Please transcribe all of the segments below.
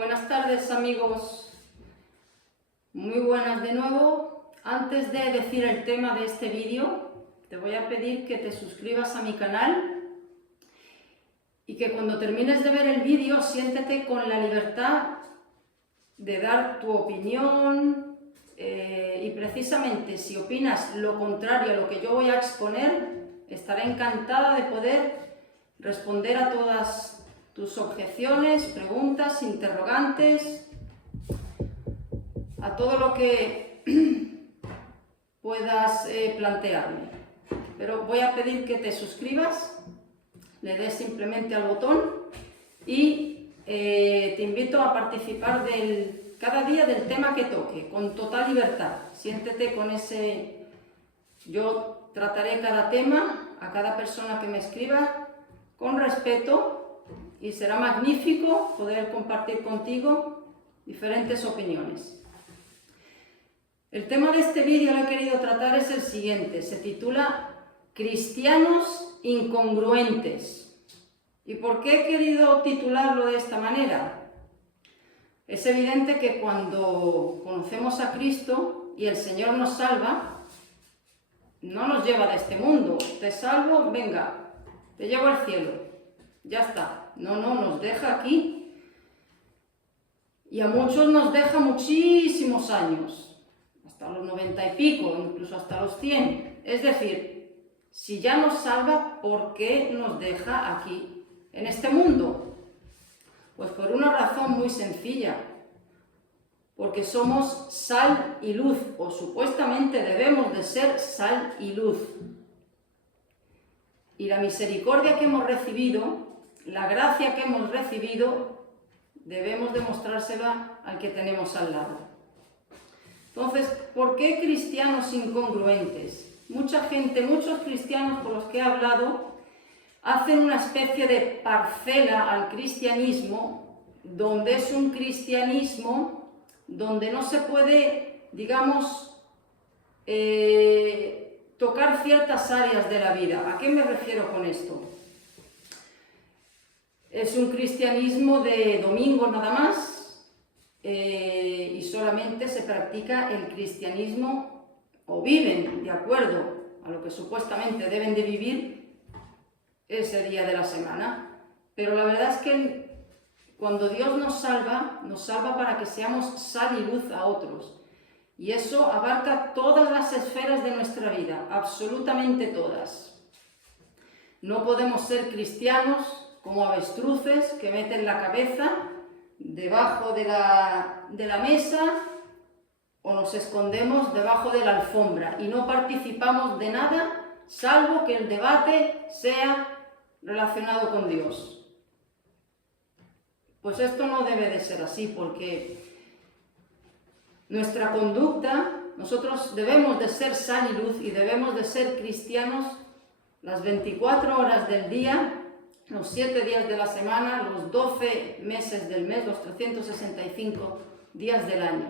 Buenas tardes, amigos, muy buenas de nuevo. Antes de decir el tema de este vídeo, te voy a pedir que te suscribas a mi canal y que cuando termines de ver el vídeo siéntete con la libertad de dar tu opinión y precisamente si opinas lo contrario a lo que yo voy a exponer, estaré encantada de poder responder a todas tus objeciones, preguntas, interrogantes, a todo lo que puedas plantearme. Pero voy a pedir que te suscribas, le des simplemente al botón y te invito a participar cada día del tema que toque, con total libertad. Siéntete con ese... Yo trataré cada tema, a cada persona que me escriba, con respeto, y será magnífico poder compartir contigo diferentes opiniones. El tema de este vídeo lo he querido tratar es el siguiente, se titula Cristianos incongruentes. ¿Y por qué he querido titularlo de esta manera? Es evidente que cuando conocemos a Cristo y el Señor nos salva, no nos lleva de este mundo. Te salvo, venga, te llevo al cielo, ya está. No, nos deja aquí. Y a muchos nos deja muchísimos años, hasta los 90 y pico, incluso hasta los 100. Es decir, si ya nos salva, ¿por qué nos deja aquí, en este mundo? Pues por una razón muy sencilla, porque somos sal y luz, o supuestamente debemos de ser sal y luz. Y la misericordia que hemos recibido, la gracia que hemos recibido, debemos demostrársela al que tenemos al lado. Entonces, ¿por qué cristianos incongruentes? Mucha gente, muchos cristianos con los que he hablado, hacen una especie de parcela al cristianismo, donde es un cristianismo donde no se puede, digamos, tocar ciertas áreas de la vida. ¿A qué me refiero con esto? Es un cristianismo de domingo nada más y solamente se practica el cristianismo o viven de acuerdo a lo que supuestamente deben de vivir ese día de la semana. Pero la verdad es que cuando Dios nos salva para que seamos sal y luz a otros. Y eso abarca todas las esferas de nuestra vida, absolutamente todas. No podemos ser cristianos como avestruces que meten la cabeza debajo de la mesa o nos escondemos debajo de la alfombra y no participamos de nada salvo que el debate sea relacionado con Dios. Pues esto no debe de ser así, porque nuestra conducta, nosotros debemos de ser sal y luz y debemos de ser cristianos las 24 horas del día, los 7 días de la semana, los 12 meses del mes, los 365 días del año.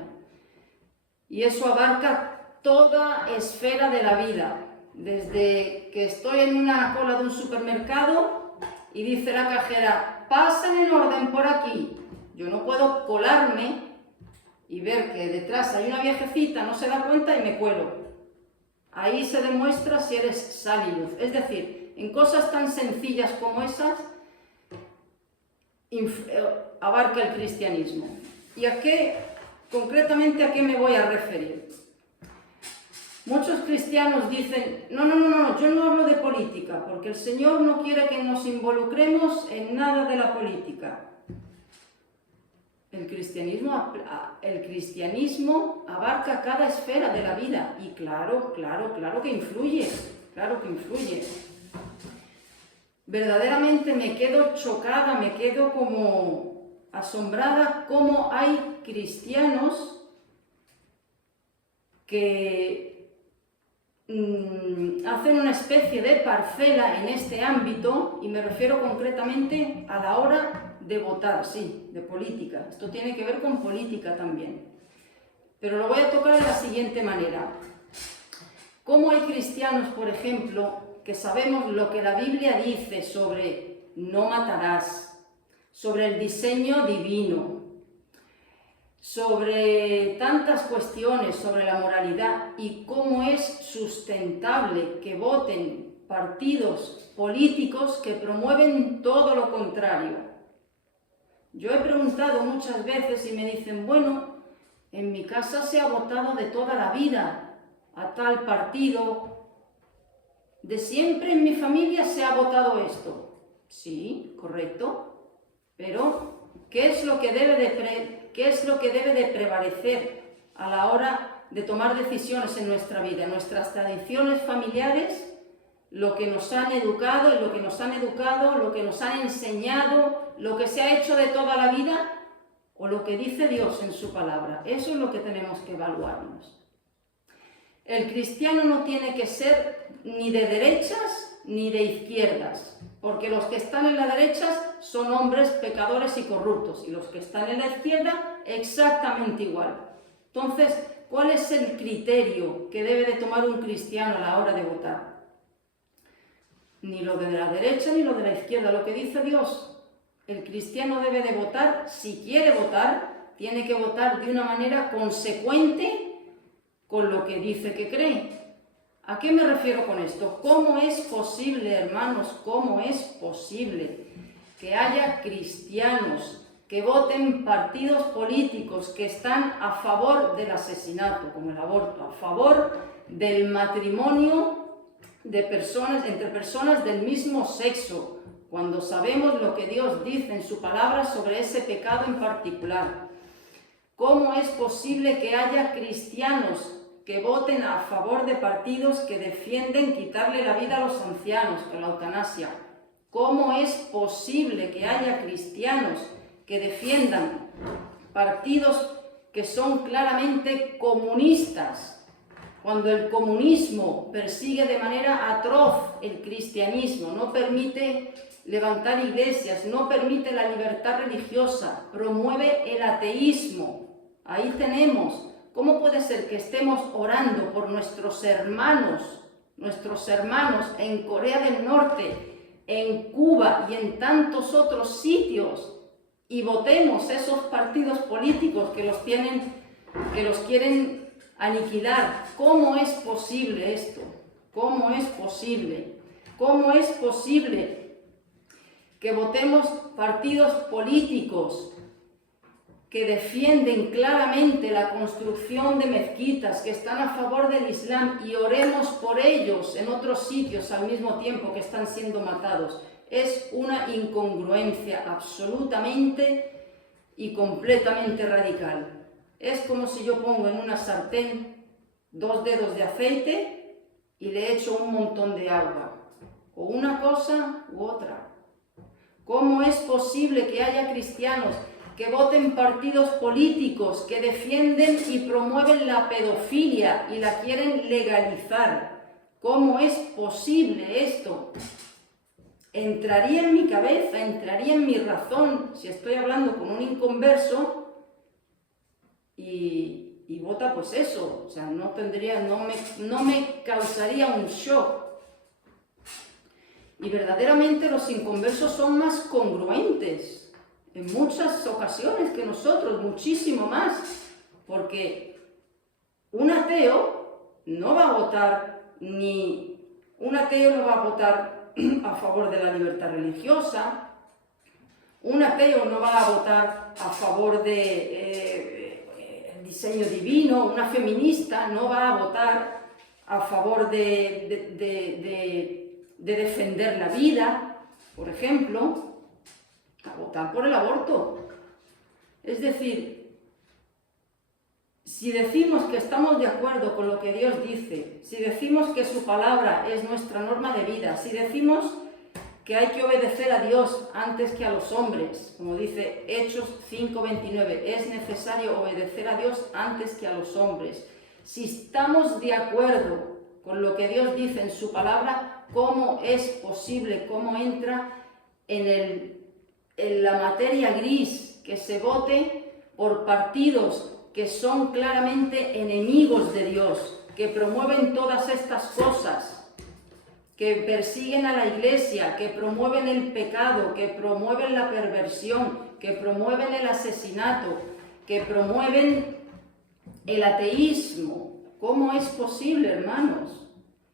Y eso abarca toda esfera de la vida, desde que estoy en una cola de un supermercado y dice la cajera, pasen en orden por aquí. Yo no puedo colarme y ver que detrás hay una viejecita, no se da cuenta y me cuelo. Ahí se demuestra si eres sal y luz. Es decir, en cosas tan sencillas como esas, abarca el cristianismo. ¿Y concretamente a qué me voy a referir? Muchos cristianos dicen, no, yo no hablo de política, porque el Señor no quiere que nos involucremos en nada de la política. El cristianismo abarca cada esfera de la vida y claro que influye, Verdaderamente me quedo chocada, me quedo como asombrada cómo hay cristianos que hacen una especie de parcela en este ámbito y me refiero concretamente a la hora de votar, sí, de política. Esto tiene que ver con política también. Pero lo voy a tocar de la siguiente manera. ¿Cómo hay cristianos, por ejemplo, que sabemos lo que la Biblia dice sobre no matarás, sobre el diseño divino, sobre tantas cuestiones, sobre la moralidad y cómo es sustentable que voten partidos políticos que promueven todo lo contrario. Yo he preguntado muchas veces y me dicen, bueno, en mi casa se ha votado de toda la vida a tal partido, de siempre en mi familia se ha votado esto. Sí, correcto, pero ¿qué es lo que debe de prevalecer a la hora de tomar decisiones en nuestra vida? Nuestras tradiciones familiares, lo que nos han educado, lo que nos han enseñado, lo que se ha hecho de toda la vida, o lo que dice Dios en su palabra. Eso es lo que tenemos que evaluarnos. El cristiano no tiene que ser ni de derechas ni de izquierdas, porque los que están en la derecha son hombres pecadores y corruptos, y los que están en la izquierda exactamente igual. Entonces, ¿cuál es el criterio que debe de tomar un cristiano a la hora de votar? Ni lo de la derecha ni lo de la izquierda, lo que dice Dios. El cristiano debe de votar, si quiere votar, tiene que votar de una manera consecuente con lo que dice que cree. ¿A qué me refiero con esto? ¿Cómo es posible, hermanos, cómo es posible que haya cristianos que voten partidos políticos que están a favor del asesinato, como el aborto, a favor del matrimonio entre personas del mismo sexo, cuando sabemos lo que Dios dice en su palabra sobre ese pecado en particular? ¿Cómo es posible que haya cristianos que voten a favor de partidos que defienden quitarle la vida a los ancianos con la eutanasia? ¿Cómo es posible que haya cristianos que defiendan partidos que son claramente comunistas, cuando el comunismo persigue de manera atroz el cristianismo, no permite levantar iglesias, no permite la libertad religiosa, promueve el ateísmo? Ahí tenemos. ¿Cómo puede ser que estemos orando por nuestros hermanos en Corea del Norte, en Cuba y en tantos otros sitios, y votemos esos partidos políticos que los quieren aniquilar? ¿Cómo es posible esto? ¿Cómo es posible? ¿Cómo es posible que votemos partidos políticos que defienden claramente la construcción de mezquitas, que están a favor del Islam, y oremos por ellos en otros sitios al mismo tiempo que están siendo matados? Es una incongruencia absolutamente y completamente radical. Es como si yo pongo en una sartén 2 dedos de aceite y le echo un montón de agua, o una cosa u otra. ¿Cómo es posible que haya cristianos que voten partidos políticos que defienden y promueven la pedofilia y la quieren legalizar? ¿Cómo es posible esto? Entraría en mi cabeza, entraría en mi razón si estoy hablando con un inconverso y vota pues eso. O sea, no me causaría un shock. Y verdaderamente los inconversos son más congruentes en muchas ocasiones que nosotros, muchísimo más, porque un ateo no va a votar a favor de la libertad religiosa, un ateo no va a votar a favor de el diseño divino, una feminista no va a votar a favor de defender la vida, por ejemplo, a votar por el aborto. Es decir, si decimos que estamos de acuerdo con lo que Dios dice, si decimos que su palabra es nuestra norma de vida, si decimos que hay que obedecer a Dios antes que a los hombres, como dice Hechos 5:29, es necesario obedecer a Dios antes que a los hombres. Si estamos de acuerdo con lo que Dios dice en su palabra, ¿cómo es posible, cómo entra en la materia gris que se vote por partidos que son claramente enemigos de Dios, que promueven todas estas cosas, que persiguen a la iglesia, que promueven el pecado, que promueven la perversión, que promueven el asesinato, que promueven el ateísmo. ¿Cómo es posible, hermanos?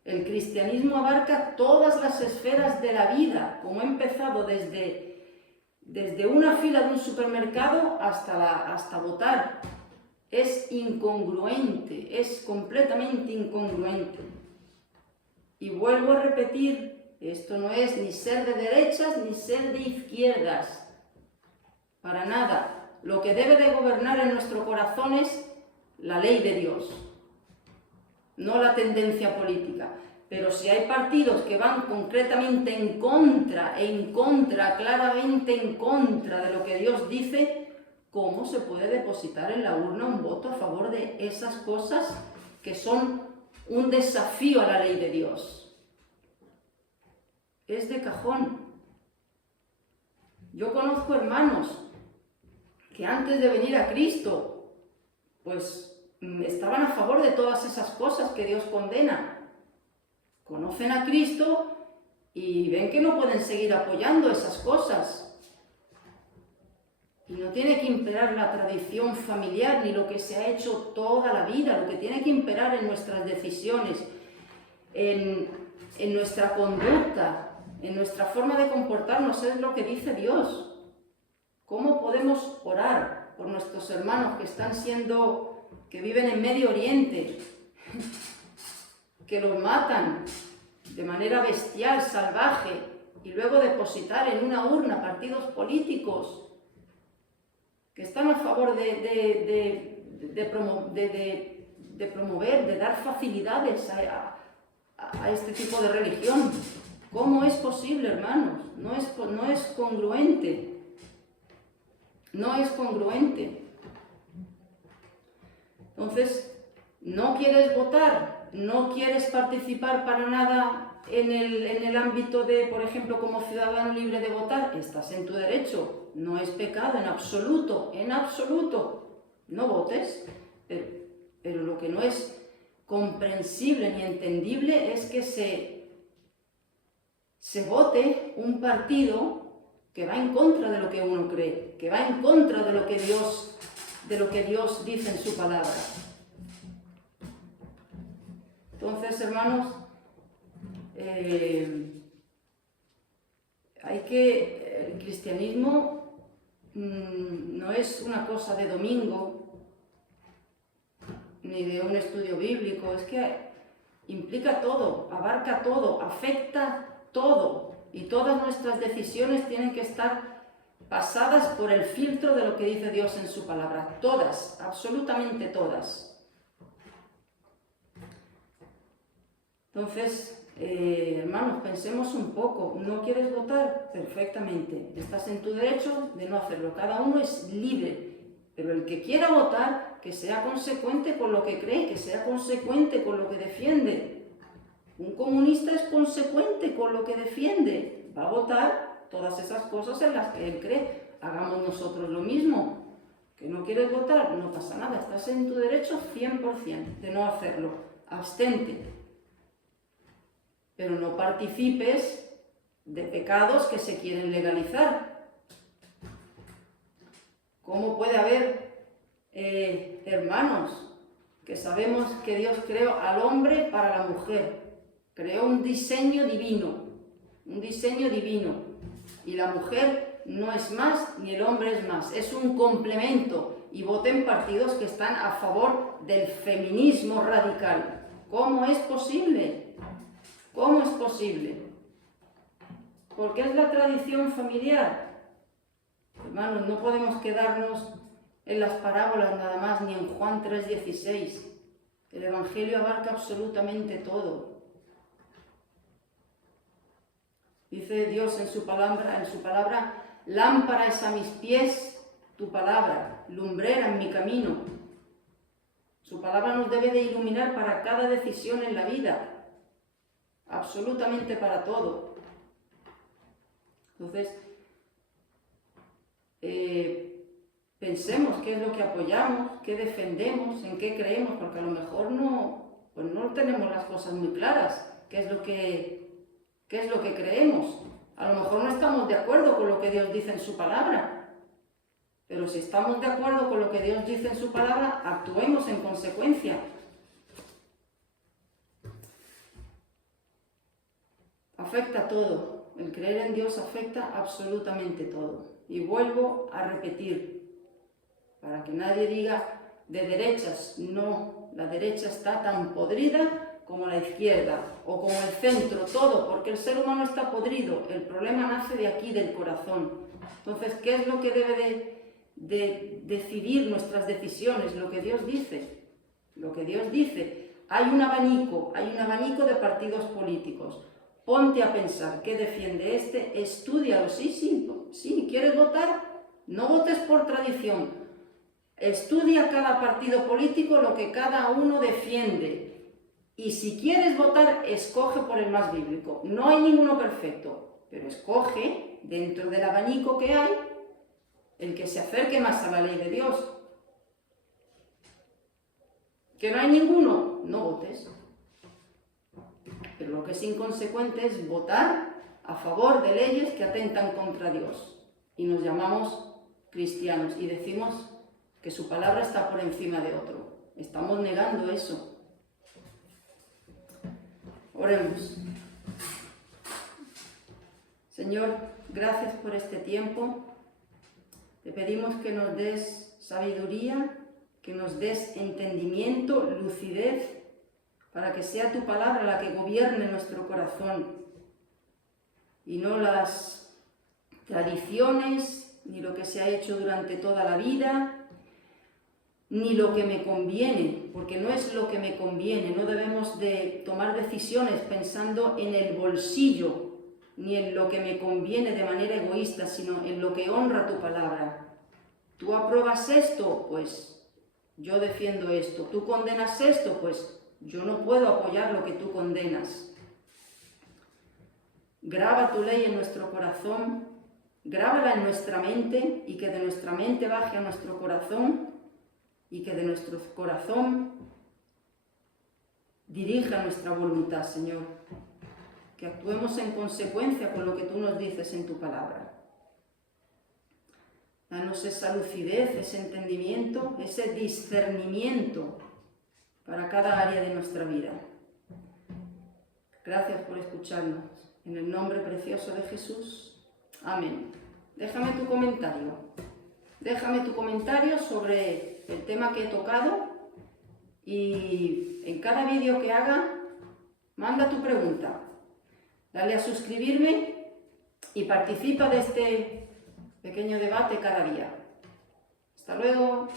El cristianismo abarca todas las esferas de la vida, como he empezado desde una fila de un supermercado hasta votar. Es incongruente, es completamente incongruente. Y vuelvo a repetir, esto no es ni ser de derechas ni ser de izquierdas, para nada. Lo que debe de gobernar en nuestro corazón es la ley de Dios, no la tendencia política. Pero si hay partidos que van concretamente en contra, claramente en contra de lo que Dios dice, ¿cómo se puede depositar en la urna un voto a favor de esas cosas que son un desafío a la ley de Dios? Es de cajón. Yo conozco hermanos que antes de venir a Cristo, pues estaban a favor de todas esas cosas que Dios condena. Conocen a Cristo y ven que no pueden seguir apoyando esas cosas. Y no tiene que imperar la tradición familiar ni lo que se ha hecho toda la vida. Lo que tiene que imperar en nuestras decisiones, en nuestra conducta, en nuestra forma de comportarnos es lo que dice Dios. ¿Cómo podemos orar por nuestros hermanos que viven en Medio Oriente, que los matan de manera bestial, salvaje, y luego depositar en una urna partidos políticos que están a favor de promover, de dar facilidades a este tipo de religión? ¿Cómo es posible, hermanos? No es congruente. No es congruente. Entonces, ¿no quieres votar? ¿No quieres participar para nada en el ámbito de, por ejemplo, como ciudadano libre de votar? Estás en tu derecho. No es pecado en absoluto, en absoluto. No votes. Pero lo que no es comprensible ni entendible es que se vote un partido que va en contra de lo que uno cree, que va en contra de lo que Dios dice en su palabra. Entonces, hermanos, el cristianismo no es una cosa de domingo, ni de un estudio bíblico, es que implica todo, abarca todo, afecta todo. Y todas nuestras decisiones tienen que estar pasadas por el filtro de lo que dice Dios en su palabra. Todas, absolutamente todas. Entonces, hermanos, pensemos un poco. ¿No quieres votar? Perfectamente. Estás en tu derecho de no hacerlo. Cada uno es libre. Pero el que quiera votar, que sea consecuente con lo que cree, que sea consecuente con lo que defiende. Un comunista es consecuente con lo que defiende. Va a votar todas esas cosas en las que él cree. Hagamos nosotros lo mismo. ¿Que no quieres votar? No pasa nada. Estás en tu derecho 100% de no hacerlo. Abstente. Pero no participes de pecados que se quieren legalizar. ¿Cómo puede haber hermanos que sabemos que Dios creó al hombre para la mujer? Creó un diseño divino, y la mujer no es más ni el hombre es más, es un complemento, y voten partidos que están a favor del feminismo radical. ¿Cómo es posible? ¿Cómo es posible? Porque es la tradición familiar. Hermanos, no podemos quedarnos en las parábolas nada más, ni en Juan 3:16. El Evangelio abarca absolutamente todo. Dice Dios en su palabra, lámpara es a mis pies tu palabra, lumbrera en mi camino. Su palabra nos debe de iluminar para cada decisión en la vida, absolutamente para todo. Entonces, pensemos qué es lo que apoyamos, qué defendemos, en qué creemos, porque a lo mejor no tenemos las cosas muy claras, qué es lo que creemos. A lo mejor no estamos de acuerdo con lo que Dios dice en su palabra. Pero si estamos de acuerdo con lo que Dios dice en su palabra, actuemos en consecuencia. Afecta todo. El creer en Dios afecta absolutamente todo. Y vuelvo a repetir, para que nadie diga de derechas, no, la derecha está tan podrida como la izquierda o como el centro, todo, porque el ser humano está podrido, el problema nace de aquí, del corazón. Entonces, ¿qué es lo que debe de decidir nuestras decisiones? Lo que Dios dice, lo que Dios dice. Hay un abanico de partidos políticos. Ponte a pensar qué defiende este, estúdialo, sí, ¿quieres votar? No votes por tradición. Estudia cada partido político lo que cada uno defiende. Y si quieres votar, escoge por el más bíblico. No hay ninguno perfecto, pero escoge, dentro del abanico que hay, el que se acerque más a la ley de Dios. ¿Que no hay ninguno? No votes. Pero lo que es inconsecuente es votar a favor de leyes que atentan contra Dios. Y nos llamamos cristianos y decimos que su palabra está por encima de otro. Estamos negando eso. Oremos. Señor, gracias por este tiempo. Te pedimos que nos des sabiduría, que nos des entendimiento, lucidez, para que sea tu palabra la que gobierne nuestro corazón y no las tradiciones, ni lo que se ha hecho durante toda la vida, ni lo que me conviene, porque no es lo que me conviene. No debemos de tomar decisiones pensando en el bolsillo, ni en lo que me conviene de manera egoísta, sino en lo que honra tu palabra. ¿Tú apruebas esto? Pues yo defiendo esto. ¿Tú condenas esto? Pues yo no puedo apoyar lo que tú condenas. Graba tu ley en nuestro corazón, grábala en nuestra mente y que de nuestra mente baje a nuestro corazón y que de nuestro corazón dirija nuestra voluntad, Señor. Que actuemos en consecuencia con lo que tú nos dices en tu palabra. Danos esa lucidez, ese entendimiento, ese discernimiento para cada área de nuestra vida. Gracias por escucharnos. En el nombre precioso de Jesús. Amén. Déjame tu comentario. Déjame tu comentario sobre el tema que he tocado y en cada vídeo que haga, manda tu pregunta. Dale a suscribirme y participa de este pequeño debate cada día. Hasta luego.